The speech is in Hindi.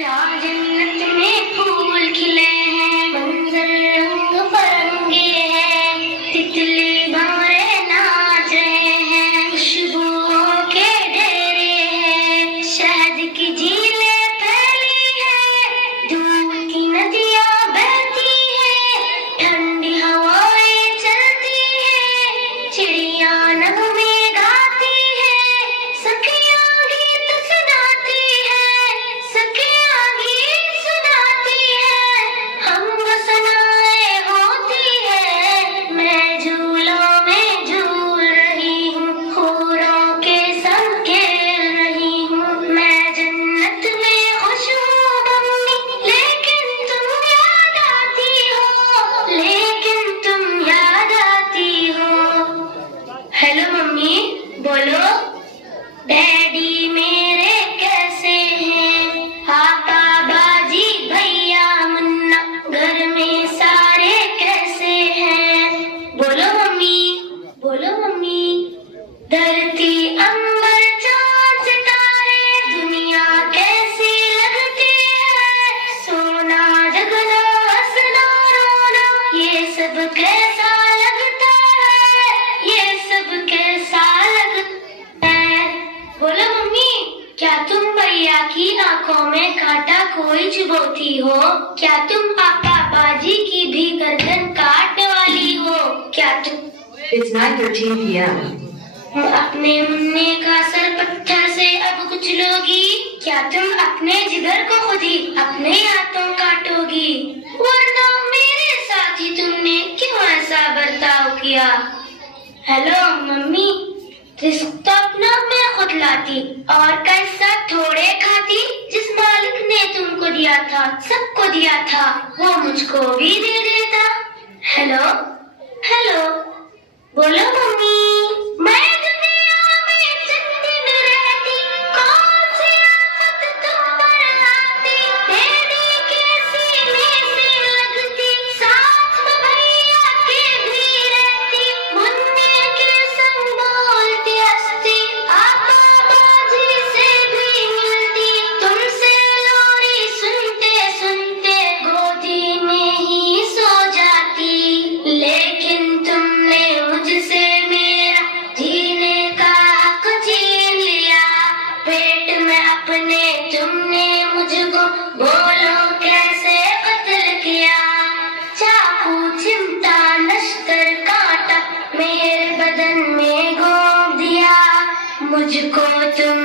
या जन्नत में फूल खिले हैं, मंजर रंग बिरंगे हैं, तितली भंवरे नाच रहे हैं, खुशबुओं के ढेरे हैं, शहद की झीलें फैली हैं, दूध की नदियाँ बहती हैं, ठंडी हवाएं चलती हैं, चिड़िया नगमे गाती हैं, सखियाँ गीत सुनाती हैं, सखियाँ गीत सुनाती हैं, हम सनाएं होती हैं, मैं झूलों में झूल रही हूँ, हूरों के संग खेल रही हूँ, मैं जन्नत में खुश हूँ मम्मी, लेकिन तुम याद आती हो, लेकिन तुम याद आती हो। हेलो मम्मी, बोलो। डैडी मेरे कैसे हैं, पापा बाजी भैया मुन्ना, घर में सारे कैसे हैं, बोलो मम्मी, बोलो मम्मी। धरती अंबर चांद सितारे दुनिया कैसी लगती है, सोना जगना हंसना रोना ये सब कैसा लगता है, ये सब कैसा लगता है। बोलो मम्मी, क्या तुम भैया की आंखों में कांटा कोई चुभोती हो, क्या तुम पापा बाजी की भी गर्दन काटने वाली हो, क्या तुम It's 9:13 p.m. अपने मुन्ने का सर पत्थर से अब कुचलोगी, क्या तुम अपने जिगर को खुद ही अपने हाथों काटोगी, वरना मेरे साथ ही तुमने क्यों ऐसा बर्ताव किया। हेलो मम्मी, रिस्क तो अपना मैं खुद लाती और कैसा थोड़े खाती, जिस मालिक ने तुमको दिया था सबको दिया था वो मुझको भी दे देता। हेलो हेलो, बोलो मम्मी। मैं दुनिया में चंद दिन रहती, कौन सी आफत तुम पर आती, तेरी के सीने से लगती, साथ में भैया के भी रहती, मुन्ने के संग बोलती हंसती, पापा बाजी से भी मिलती, तुमसे लोरी सुनते सुनते गोदी में ही सो जाती, लेकिन तुमने मुझसे मेरा जीने का हक छीन लिया, पेट में अपने तुमने मुझको बोलो कैसे कत्ल किया, चाकू चिमटा नश्तर कांटा मेरे बदन में घोंप दिया, मुझको तुम